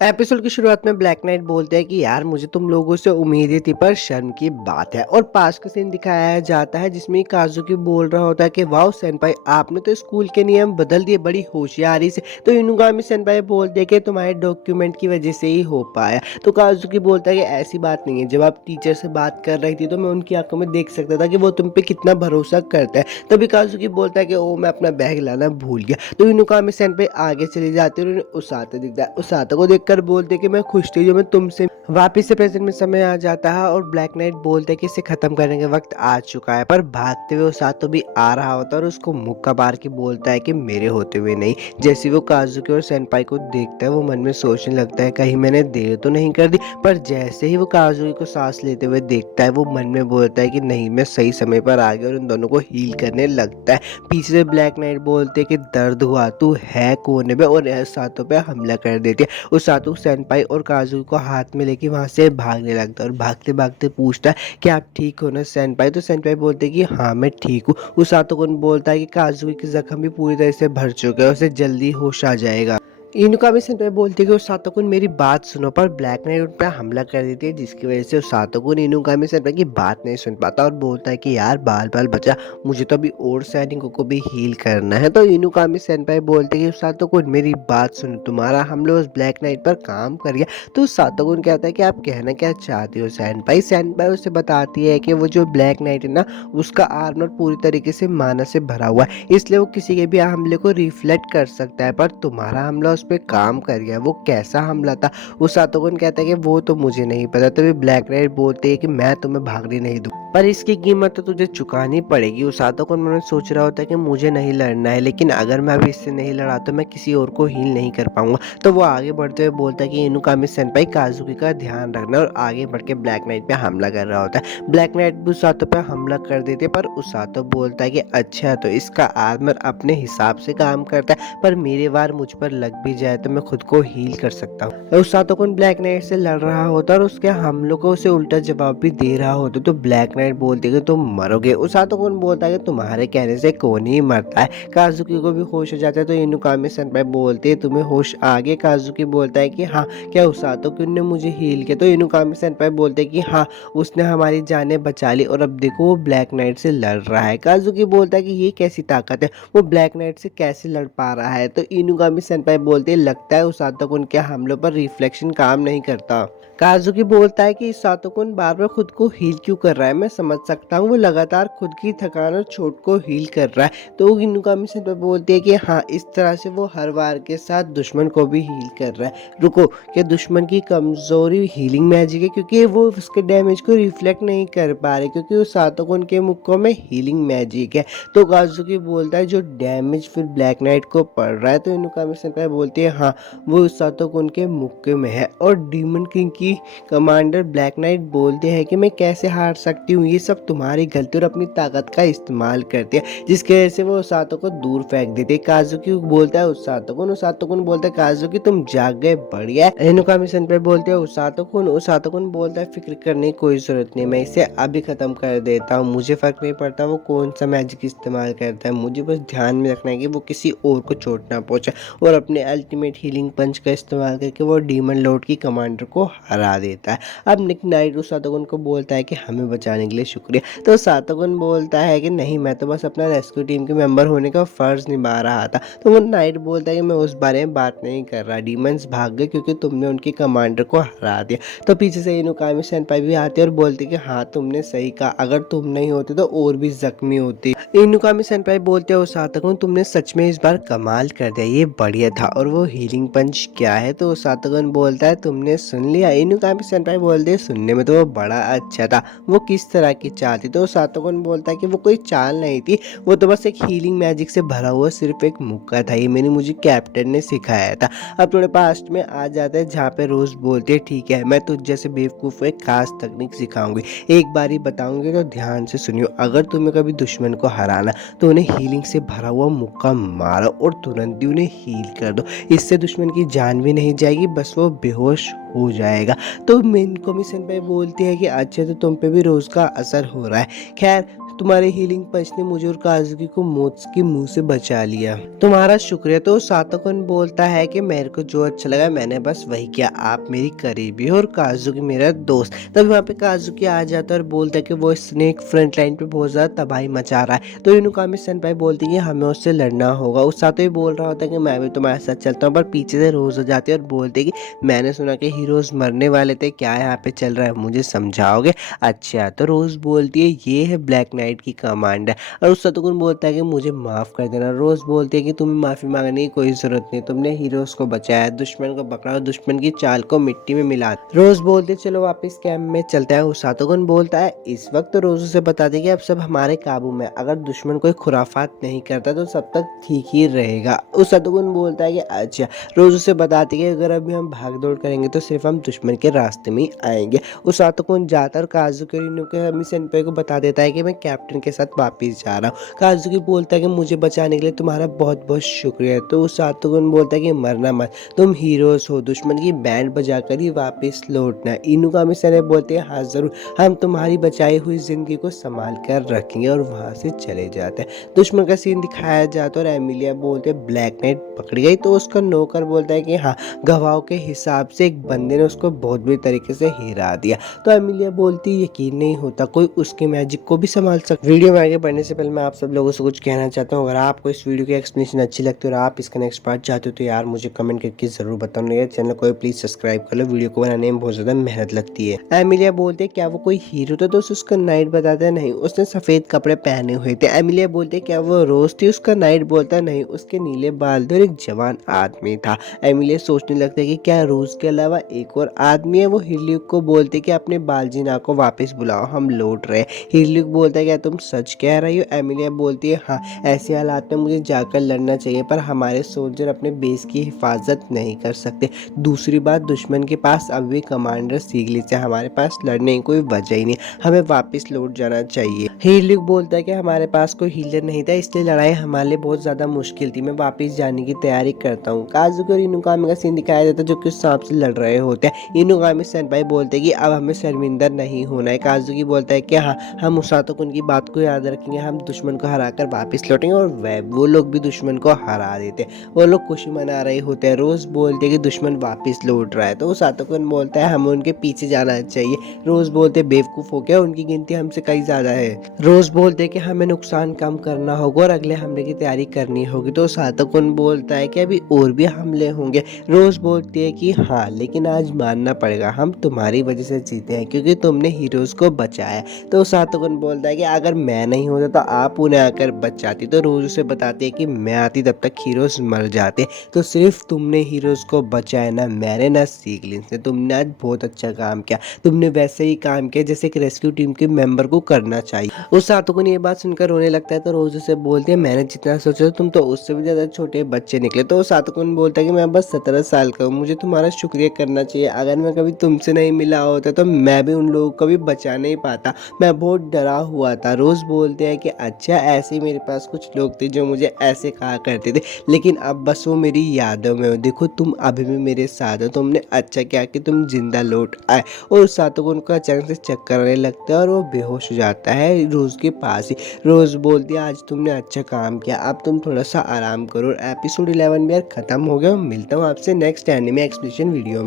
Episode की शुरुआत में ब्लैक नाइट बोलते हैं कि यार मुझे तुम लोगों से उम्मीदें थी पर शर्म की बात है। और पास का सीन दिखाया जाता है जिसमें काजुकी बोल रहा होता है कि वाओ सेनपाई आपने तो स्कूल के नियम बदल दिए बड़ी होशियारी से। तो इनुगामी सेनपाई बोलते हैं कि तुम्हारे डॉक्यूमेंट की वजह से ही हो पाया। तो काजुकी बोलता है कि ऐसी बात नहीं है, जब आप टीचर से बात कर रही थी तो मैं उनकी आंखों में देख सकता था कि वो तुम पे कितना भरोसा करता है। तभी काजुकी बोलता है कि ओ मैं अपना बैग लाना भूल गया। तो इनुगामी सेनपाई आगे चली जाती है और उन्हें उसाते दिखता है। उसाते को देखकर बोलते कि मैं खुश थी जो मैं तुमसे वापिस से प्रेजेंट में समय आ जाता है। और ब्लैक नाइट बोलते कि इसे खत्म करने का वक्त आ चुका है। पर भागते हुए उसातो भी आ रहा होता है और उसको मुक्का मार के बोलता है कि मेरे होते हुए नहीं। जैसे वो काजुकी और सेनपाई को देखता है वो मन में सोचने लगता है कहीं मैंने देर तो नहीं कर दी। पर जैसे ही वो काजुकी को सांस लेते हुए देखता है वो मन में बोलता है कि नहीं मैं सही समय पर आ गया और उन दोनों को हील करने लगता है। पीछे से ब्लैक नाइट बोलते कि दर्द हुआ तू है कोने में, और उसातो पे हमला कर देती है। उसातो सेनपाई और काजुकी को हाथ में लेके वहां से भागने लगता है और भागते भागते पूछता है कि आप ठीक हो ना सेनपाई। तो सेनपाई बोलते हैं कि हाँ मैं ठीक हूँ। उसातो को बोलता है कि काजुकी के जख्म भी पूरी तरह से भर चुके हैं, उसे जल्दी होश आ जाएगा। इनुका सेनपाई बोलती है कि उसातो मेरी बात सुनो, पर ब्लैक नाइट उन पर हमला कर देती है जिसकी वजह से उसातो इनुका सेनपाई की बात नहीं सुन पाता और बोलता है कि यार बाल बाल बचा, मुझे तो अभी और सैनिकों को भी हील करना है। तो इनुका सेनपाई बोलते हैं कि उसातो मेरी बात सुनो, तुम्हारा हमला उस ब्लैक नाइट पर काम कर गया। तो उसातो कहता है कि आप कहना क्या चाहते हो सेनपाई। सेनपाई उसे बताती है कि वो जो ब्लैक नाइट है ना उसका आर्मर पूरी तरीके से माना से भरा हुआ है, इसलिए वो किसी के भी हमले को रिफ्लेक्ट कर सकता है। पर तुम्हारा हमला उस पे काम कर गया, वो कैसा हमला था। उस सातोगुन कहता है कि वो तो मुझे नहीं पता। तभी ब्लैक नाइट बोलते हैं कि मैं तुम्हें भागने नहीं दूं, पर इसकी कीमत तो तुझे चुकानी पड़ेगी। उस सातोगुन मन सोच रहा होता है कि मुझे नहीं लड़ना है, लेकिन अगर मैं अभी इससे नहीं लड़ा तो मैं किसी और को हील नहीं कर पाऊंगा। तो वो आगे बढ़ते हुए बोलता है कि इनुकामी सेनपाई काजुकी का ध्यान रखना, और आगे बढ़ के ब्लैक नाइट पे हमला कर रहा होता है। ब्लैक नाइट भी उसातो पे हमला कर देते, पर उसातो बोलता है कि अच्छा तो इसका आर्मर अपने हिसाब से काम करता है, पर मेरे वार मुझ पर लग भी जाए तो मैं खुद को हील कर सकता हूँ। उस सातोकुन ब्लैक नाइट से लड़ रहा होता और उसके हमलों को उसे उल्टा जवाब भी दे रहा होता। तो ब्लैक नाइट बोलती कि तुम मरोगे। उस सातोकुन बोलता है कि तुम्हारे कहने से कौन ही मरता है। काजुकी को भी होश हो जाता है। तो इनुकामी सेनपाई बोलते हैं तुम्हें होश आ गया। काजुकी बोलता है कि हाँ क्या उस सातोकुन ने मुझे हील किया। तो इनुकामी सेनपाई बोलते हैं कि हाँ उसने हमारी जानें बचा ली और अब देखो वो ब्लैक नाइट से लड़ रहा है। काजुकी बोलता है कि ये कैसी ताकत है, वो ब्लैक नाइट से कैसे लड़ पा रहा है। तो इनुगामी सेनपाई बोलते लगता है उस सातोकुन के हमलों पर रिफ्लेक्शन काम नहीं करता। काजुकी बोलता है कि इस सातोकुन बार बार खुद को हील क्यों कर रहा है, मैं समझ सकता हूँ वो लगातार खुद की थकान और चोट को हील कर रहा है। तो इनुगामी सेनपाई बोलती है कि हाँ इस तरह से वो हर बार के साथ दुश्मन को भी हील कर रहा है। रुको, कि दुश्मन की कमजोरी हीलिंग मैजिक है, क्योंकि वो उसके डैमेज को रिफ्लेक्ट नहीं कर पा रहे, क्योंकि उस सातोकुन के मुक्कों में हीलिंग मैजिक है। तो काजुकी बोलता है जो डैमेज फिर ब्लैक नाइट को पड़ रहा है। तो इनुकामी सेनपाई बोलती है हाँ वो उस सातोकुन के मुक्के में है। और डीमन किंग की कमांडर ब्लैक नाइट बोलते हैं कि मैं कैसे हार सकती हूँ, ये सब तुम्हारी गलती और अपनी ताकत का इस्तेमाल करती है, जिसकी वजह से वो उसातो को दूर फेंक देते हैं। काजुकी बोलता है उसातोकुन बोलता है काजुकी तुम जाग गए, बढ़िया। इनुकामी सेनपाई बोलते हैं उसातोकुन बोलता है फिक्र करने की कोई जरूरत नहीं, मैं इसे अभी खत्म कर देता हूँ, मुझे फर्क नहीं पड़ता वो कौन सा मैजिक इस्तेमाल करता है, मुझे बस ध्यान में रखना है कि वो किसी और को चोट ना पहुंचे। और अपने अल्टीमेट हीलिंग पंच का इस्तेमाल करके वो डीमन लॉर्ड की कमांडर को हरा देता है। अब निक नाइट उस सातोगुन को बोलता है कि हमें बचाने के लिए शुक्रिया। तो सातोगुन बोलता है कि नहीं मैं तो बस अपना रेस्क्यू टीम के मेंबर होने का फर्ज निभा रहा था। तो वो नाइट बोलता है कि मैं उस बारे में बात नहीं कर रहा, डीमंस भाग गए क्योंकि तुमने उनकी कमांडर को हरा दिया। तो पीछे से इनुकामी सेनपाई भी आते और बोलते कि हाँ तुमने सही कहा, अगर तुम नहीं होते तो और भी जख्मी होती। इनुकामी सेनपाई बोलते हो सातोगुन तुमने सच में इस बार कमाल कर दिया, ये बढ़िया था। और वो हीलिंग पंच क्या है। तो सातोगुन बोलता है तुमने सुन लिया। इनुकामी सेनपाई बोलते हैं सुनने में तो वो बड़ा अच्छा था, वो किस तरह की चाल थी। तो सातोगुन बोलता है कि वो कोई चाल नहीं थी, वो तो बस एक हीलिंग मैजिक से भरा हुआ सिर्फ एक मुक्का था, ये मुझे कैप्टन ने सिखाया था। अब थोड़े पास्ट में आ जाते हैं जहाँ पे रोज बोलते हैं ठीक है मैं तुझ जैसे बेवकूफ एक खास तकनीक सिखाऊंगी, एक बार ही बताऊंगी तो ध्यान से सुनियो। अगर तुम्हें कभी दुश्मन को हराना तो उन्हें हीलिंग से भरा हुआ मुक्का मारो और तुरंत ही उन्हें हील कर दो, इससे दुश्मन की जान भी नहीं जाएगी, बस वो बेहोश हो जाएगा। तो मेन कमीशन पे बोलती है कि अच्छा तो तुम पे भी रोज का असर हो रहा है। खैर तुम्हारे हीलिंग पंच ने मुझे और काजुकी को मौत के मुंह से बचा लिया। तुम्हारा शुक्रिया। तो सातोकन बोलता है कि मेरे को जो अच्छा लगा मैंने बस वही किया, आप मेरी करीबी हो और काजुकी मेरा दोस्त। तब वहाँ पे काजुकी आ जाता है और बोलता है कि वो स्नेक फ्रंट लाइन पे बहुत ज़्यादा तबाही मचा रहा है। तो इनुकामी सेनपाई बोलती है कि हमें उससे लड़ना होगा। उस साथ ही बोल रहा होता है कि मैं भी तुम्हारे साथ चलता हूँ, पर पीछे से रोज हो जाती है और बोलती है कि मैंने सुना कि हीरोज मरने वाले थे, क्या यहाँ पे चल रहा है, मुझे समझाओगे? अच्छा, तो रोज बोलती है ये है ब्लैक नाइट की कमांडर। और उस शत्रुघ्न बोलता है कि मुझे माफ़ कर देना। रोज़ बोलती है कि तुम्हें माफ़ी मांगने की कोई ज़रूरत नहीं, तुमने हीरोज़ को बचाया, दुश्मन को पकड़ा और दुश्मन की चाल को मिट्टी में मिला। रोज़ बोलते चलो वापस कैंप में चलते हैं। उस शत्रुघ्न बोलता है इस वक्त तो रोज़ उसे बता दे कि अब सब हमारे काबू में, अगर दुश्मन कोई खुराफात नहीं करता तो सब तक ठीक ही रहेगा। उस शत्रुघ्न बोलता है कि अच्छा। रोज़ उसे बताती है कि अगर अभी हम भाग दौड़ करेंगे तो सिर्फ हम दुश्मन के रास्ते में ही आएंगे। उस शत्रुघ्न जाता और काजुकी और इनुकामी सेनपाई को बता देता है कि मैं कैप्टन के साथ वापस जा रहा हूँ। काजुकी बोलता है कि मुझे बचाने के लिए तुम्हारा बहुत बहुत शुक्रिया। तो उस शत्रुघ्न बोलता है कि मरना मत, तुम हीरोज हो, दुश्मन की बैंड बजाकर ही वापस लौटना। इनुकामी सेनपाई बोलते हैं हाँ जरूर, हम तुम्हारी बचाई हुई जिंदगी को संभाल कर रखेंगे और वहां से चले जाते हैं। दुश्मन का सीन दिखाया जाता है और एमिलिया बोलते ब्लैक नाइट पकड़ी गई। तो उसका नौकर बोलता है कि हाँ, गवाहों के हिसाब से एक बंदे ने उसको बहुत बुरी तरीके से हिरा दिया। तो एमिलिया बोलती यकीन नहीं होता कोई उसके मैजिक को भी संभाल सकता। वीडियो में आगे बढ़ने से पहले मैं आप सब लोगों से कुछ कहना चाहता हूँ। अगर आपको इस वीडियो की एक्सप्लेनेशन अच्छी लगती है और आप इसका नेक्स्ट पार्ट चाहते हो तो यार मुझे कमेंट करके जरूर बताओ। यार चैनल को प्लीज सब्सक्राइब कर लो, वीडियो को बनाने में बहुत ज्यादा मेहनत लगती है। एमिलिया बोलते है क्या वो कोई हीरो था? तो उसका नाइट बताता है नहीं, उसने सफेद कपड़े पहने हुए थे। एमिलिया बोलते क्या वो रोज थी? उसका नाइट बोलता नहीं, उसके नीले बाल थे और एक जवान आदमी था। एमिलिया सोचने लगता है कि क्या रोज के अलावा एक और आदमी है। वो हिरल्यूक को बोलते कि अपने बालजीना को वापस बुलाओ, हम लौट रहे। हिरल्यूक बोलता है क्या तुम सच कह रही हो? एमिलिया बोलती है हाँ, ऐसे हालात में मुझे जाकर लड़ना चाहिए, पर हमारे सोल्जर अपने बेस की हिफाजत नहीं कर सकते। दूसरी बात, दुश्मन के पास अभी भी कमांडर सीगलिस है, हमारे पास लड़ने की कोई वजह ही नहीं, हमें वापस लौट जाना चाहिए। हिरल्यूक बोलता है कि हमारे पास कोई हीलर नहीं था, इसलिए लड़ाई हमारे लिए बहुत ज्यादा मुश्किल थी, मैं वापस जाने की तैयारी करता हूँ। काजुकी और इनुकामी का सीन दिखाया जाता है जो कि सांप से लड़ रहे होते हैं। इनुकामी सेनपाई बोलते हैं कि अब हमें शर्मिंदा नहीं होना है। काजुकी बोलता है कि हाँ, हम उस तक उनकी बात को याद रखेंगे, हम दुश्मन को हराकर वापस लौटेंगे। और वो लोग भी दुश्मन को हरा देते हैं, वो लोग खुशी मना रहे होते हैं। रोज बोलते हैं कि दुश्मन वापस लौट रहा है। तो सातोकुन बोलता है हमें उनके पीछे जाना चाहिए। रोज बोलते बेवकूफ हो गया, उनकी गिनती हमसे कई ज्यादा है। रोज बोलते कि हमें नुकसान कम करना होगा और अगले हमले की तैयारी करनी होगी। तो सातोकुन बोलता है कि अभी और भी हमले होंगे। रोज बोलती है कि हाँ, लेकिन आज मानना पड़ेगा, हम तुम्हारी वजह से जीते हैं क्योंकि तुमने हीरोज को बचाया। तो सातोकुन बोलता है कि अगर मैं नहीं होता तो आप उन्हें आकर बचाती। तो रोज उसे बताती है कि मैं आती तब तक हीरोज मर जाते। तो सिर्फ तुमने हीरोज को बचाया, ना मैंने ना सीगलिंस ने। तुमने आज बहुत अच्छा काम किया, तुमने वैसे ही काम किया जैसे एक रेस्क्यू टीम के मेंबर को करना चाहिए। उस सातोकुन ये बात सुनकर रोने लगता है। तो रोज उसे बोलती है मैंने जितना सोचा तुम तो उससे भी ज्यादा छोटे बच्चे निकले। तो सातोकुन बोलता है कि मैं बस 17 साल का हूँ, मुझे तुम्हारा शुक्रिया करना चाहिए, अगर मैं कभी तुमसे नहीं मिला होता तो मैं भी उन लोगों को भी बचा नहीं पाता, मैं बहुत डरा हुआ था। रोज बोलते हैं कि अच्छा, ऐसे ही मेरे पास कुछ लोग थे जो मुझे ऐसे कहा करते थे, लेकिन अब बस वो मेरी यादों में हो। देखो तुम अभी भी मेरे साथ हो, तुमने अच्छा किया कि तुम जिंदा लौट आए। और उस सातोकुन को अचानक से चक्कर आने लगता है और वो बेहोश हो जाता है रोज के पास ही। रोज बोलती है आज तुमने अच्छा काम किया, अब तुम थोड़ा सा आराम करो। एपिसोड 11 भी यार खत्म हो गया। मिलता हूँ आपसे नेक्स्ट एनिमे एक्सप्लेनेशन वीडियो में।